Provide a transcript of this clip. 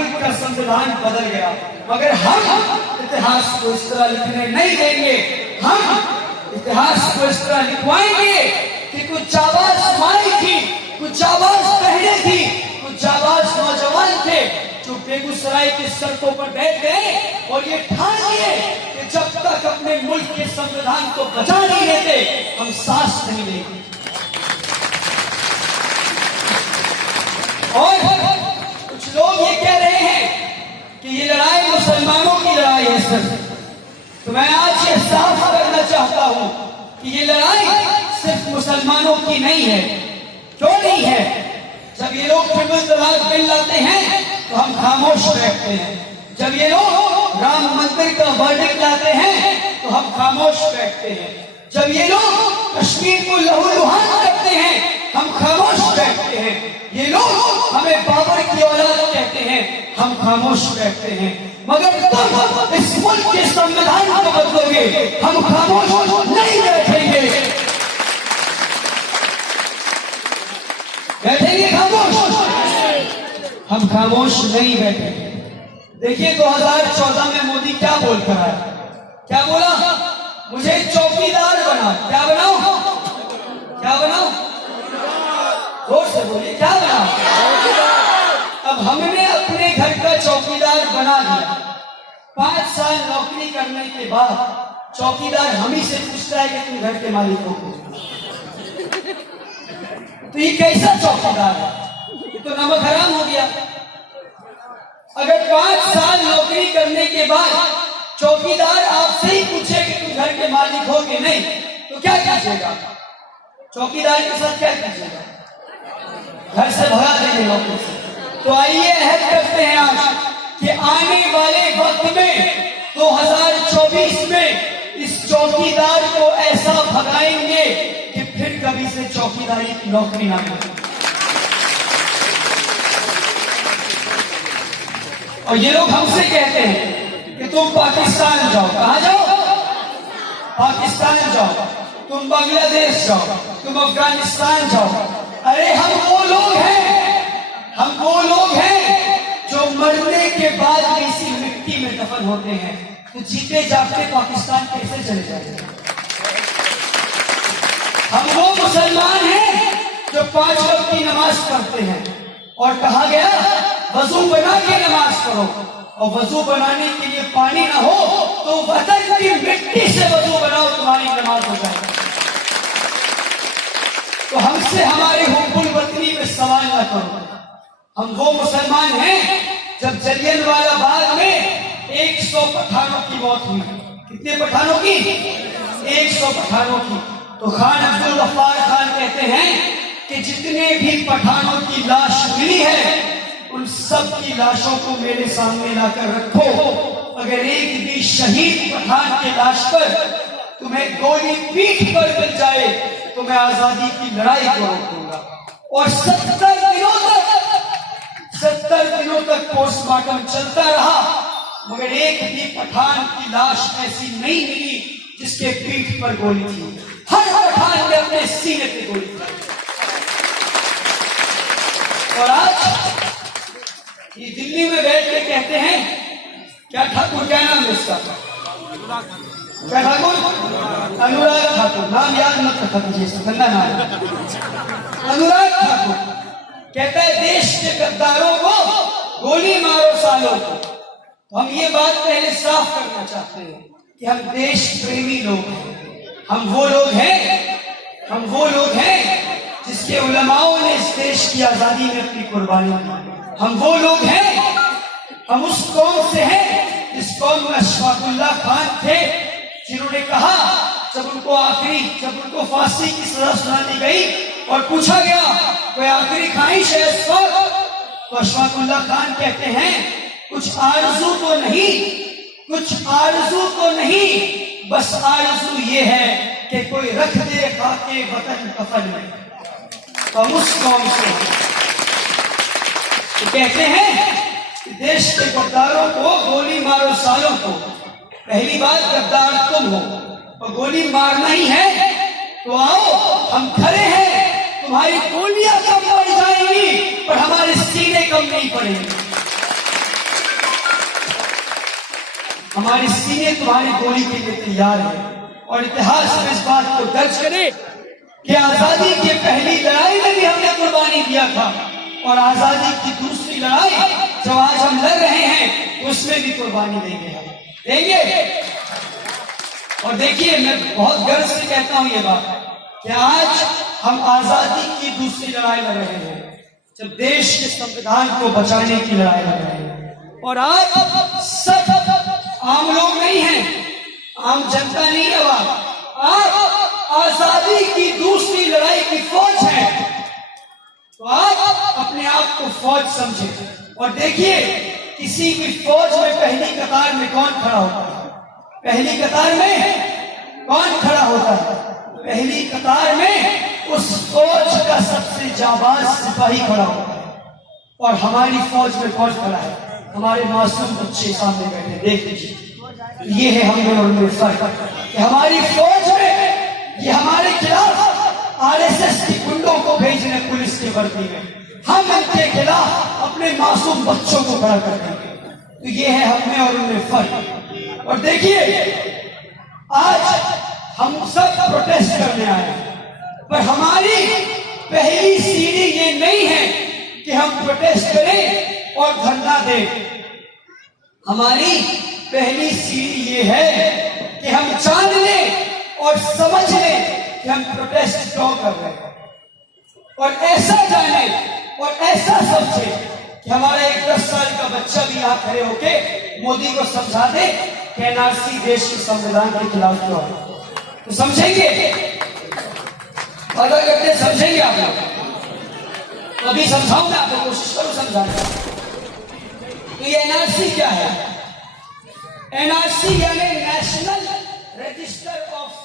मुल्क का संविधान बदल गया, मगर हम इतिहास को इस तरह लिखने नहीं देंगे। हम इतिहास को इस तरह लिखवाएंगे कि कुछ जाबाज माई थी, कुछ जाबाज बहनें थी, कुछ जाबाज नौजवान थे जो बेगूसराय की सड़कों पर बैठ गए और ये ठान लिए कि जब तक अपने मुल्क के संविधान को बचा नहीं लेते हम सांस नहीं लेंगे। और कुछ लोग ये कह रहे हैं कि ये लड़ाई मुसलमानों की लड़ाई है सिर्फ, तो मैं आज ये साफ करना चाहता हूं कि ये लड़ाई सिर्फ मुसलमानों की नहीं है। क्यों नहीं है? जब ये लोग ट्रिपल तलाक बिल लाते हैं तो हम खामोश बैठते हैं, जब ये लोग राम मंदिर का वर्डिक्ट लाते हैं तो हम खामोश बैठते हैं, जब ये लोग कश्मीर को लहूलुहान करते हैं हम खामोश बैठते हैं, ये लोग हमें बाबर की औलाद कहते हैं हम खामोश बैठते हैं, मगर तुम इस मुल्क के संविधान को बदलोगे हम खामोश नहीं बैठेंगे। बैठेंगे खामोश? हम खामोश नहीं बैठेंगे। देखिए 2014 में मोदी क्या बोलता है, क्या बोला? मुझे चौकीदार बना। क्या बनाओ? क्या बनाओ? जोर से बोलिए, क्या बना? अब हमने अपने घर का चौकीदार बना दिया। 5 साल नौकरी करने के बाद चौकीदार हम ही से पूछता है कि तुम घर के मालिक हो, तो ये कैसा चौकीदार है? ये तो नमक हराम हो गया। अगर 5 साल नौकरी करने के बाद चौकीदार आपसे ही पूछे कि तुम घर के मालिक हो कि नहीं, तो क्या कीजिएगा? चौकीदार के साथ क्या कीजिएगा? घर से भगा देंगे नौकरी से। तो आइए अहद करते हैं आज कि आने वाले वक्त में 2024 में इस चौकीदार को ऐसा भगाएंगे कि फिर कभी से चौकीदारी की नौकरी ना मिले। और ये लोग हमसे कहते हैं कि तुम पाकिस्तान जाओ। कहां जाओ? पाकिस्तान जाओ, तुम बांग्लादेश जाओ, तुम अफगानिस्तान जाओ। अरे हम वो लोग हैं, हम वो लोग हैं जो मरने के बाद इसी मिट्टी में दफन होते हैं, तो जीते जागते पाकिस्तान कैसे चले जाएंगे? हम वो मुसलमान हैं जो 5 वक्त की नमाज पढ़ते हैं और कहा गया वजू बना के नमाज पढ़ो, और वजू बनाने के लिए पानी ना हो तो वतन की मिट्टी से वजू बनाओ, तुम्हारी नमाज हो जाए। तो हमसे हमारे हुब्बुल वतनी में सवाल ना करो। हम वो मुसलमान हैं जब जलियांवाला बाग में 100 पठानों की मौत हुई। कितने पठानों की? 100 पठानों की। तो खान अब्दुल गफ्फार खान कहते हैं कि जितने भी पठानों की लाश मिली है उन सब की लाशों को मेरे सामने लाकर रखो। अगर एक भी शहीद पठान के लाश पर तुम्हें गोली पीठ पर मिल जाए तो मैं आजादी की लड़ाई को रोक दूंगा। और 70 दिनों तक पोस्टमार्टम चलता रहा, मगर एक भी पठान की लाश ऐसी नहीं मिली जिसके पीठ पर गोली थी। हर पठान ने अपने सीने पे गोली थी। और आज ये दिल्ली में बैठ के कहते हैं, क्या ठाकुर, क्या नाम है इसका? क्या ठाकुर? अनुराग ठाकुर। नाम याद मत रखा मुझे, गंदा नाम। अनुराग ठाकुर कहता है देश के गद्दारों को गोली मारो सालों को। तो हम ये बात पहले साफ करना चाहते हैं कि हम देश प्रेमी लोग हैं। हम वो लोग हैं जिसके उलमाओं ने इस देश की आजादी में अपनी कुर्बानी दी। हम वो लोग हैं, हम उस कौम से हैं जिस कौम में अशफाकुल्लाह खान थे जिन्होंने कहा जब उनको फांसी की सजा सुना दी गई और पूछा गया कोई आखिरी ख्वाहिश है इस वक्त, तो अशफाकुल्लाह खान कहते हैं कुछ आरज़ू तो नहीं, बस आरज़ू ये है कि कोई रख दे खाके वतन कफन में। तो हम उस कौम से तो कहते हैं कि देश के गद्दारों को गोली मारो सालों को। पहली बात, गद्दार तुम हो और गोली मारना ही है तो आओ, हम खड़े हैं। तुम्हारी गोलियां कम पड़ जाएंगी पर हमारे सीने कम नहीं पड़ेंगे। हमारे सीने तुम्हारी गोली के लिए तैयार है। और इतिहास में इस बात को दर्ज करे कि आजादी की पहली लड़ाई में भी हमने कुर्बानी दिया था, और आजादी की दूसरी लड़ाई जो आज हम लड़ रहे हैं उसमें भी कुर्बानी देंगे, हम देंगे। और देखिए, मैं बहुत गर्व से कहता हूं ये बात कि आज हम आजादी की दूसरी लड़ाई लड़ रहे हैं, जब देश के संविधान को बचाने की लड़ाई लड़ रहे हैं। और आज सब आम लोग नहीं हैं, आम जनता नहीं है, आप आजादी की दूसरी लड़ाई की फौज है। तो आप अपने आप को फौज समझे और देखिए, किसी भी फौज में पहली कतार में कौन खड़ा होता है? पहली कतार में कौन खड़ा होता है? पहली कतार में उस फौज का सबसे जाबाज सिपाही खड़ा होता है। और हमारी फौज में कौन खड़ा है? हमारे मासूम बच्चे सामने बैठे, देख लीजिए। ये है हम और उनमें फर्क कि हमारी फौज में ये हमारे खिलाफ आरएसएस की गुंडों को भेज रहे पुलिस की वर्दी में, हम इनके खिलाफ अपने मासूम बच्चों को खड़ा कर देंगे। तो ये है हमें और उनमें फर्क। और देखिए, आज हम सब प्रोटेस्ट करने आए हैं, पर हमारी पहली सीढ़ी ये नहीं है कि हम प्रोटेस्ट करें और धरना दें। हमारी पहली सीढ़ी ये है कि हम जान लें और समझ लें कि हम प्रोटेस्ट क्यों कर रहे हैं, और ऐसा जाने और ऐसा सोचे कि हमारा एक 10 साल का बच्चा भी यहां खड़े होके मोदी को समझा दे कि एनआरसी देश के संविधान के खिलाफ क्यों है। तो समझेंगे, वादा करते समझेंगे आप लोग। अभी समझाऊं, मैं आपको कोशिश करूं समझाने। तो ये एनआरसी क्या है? एनआरसी यानी नेशनल रजिस्टर ऑफ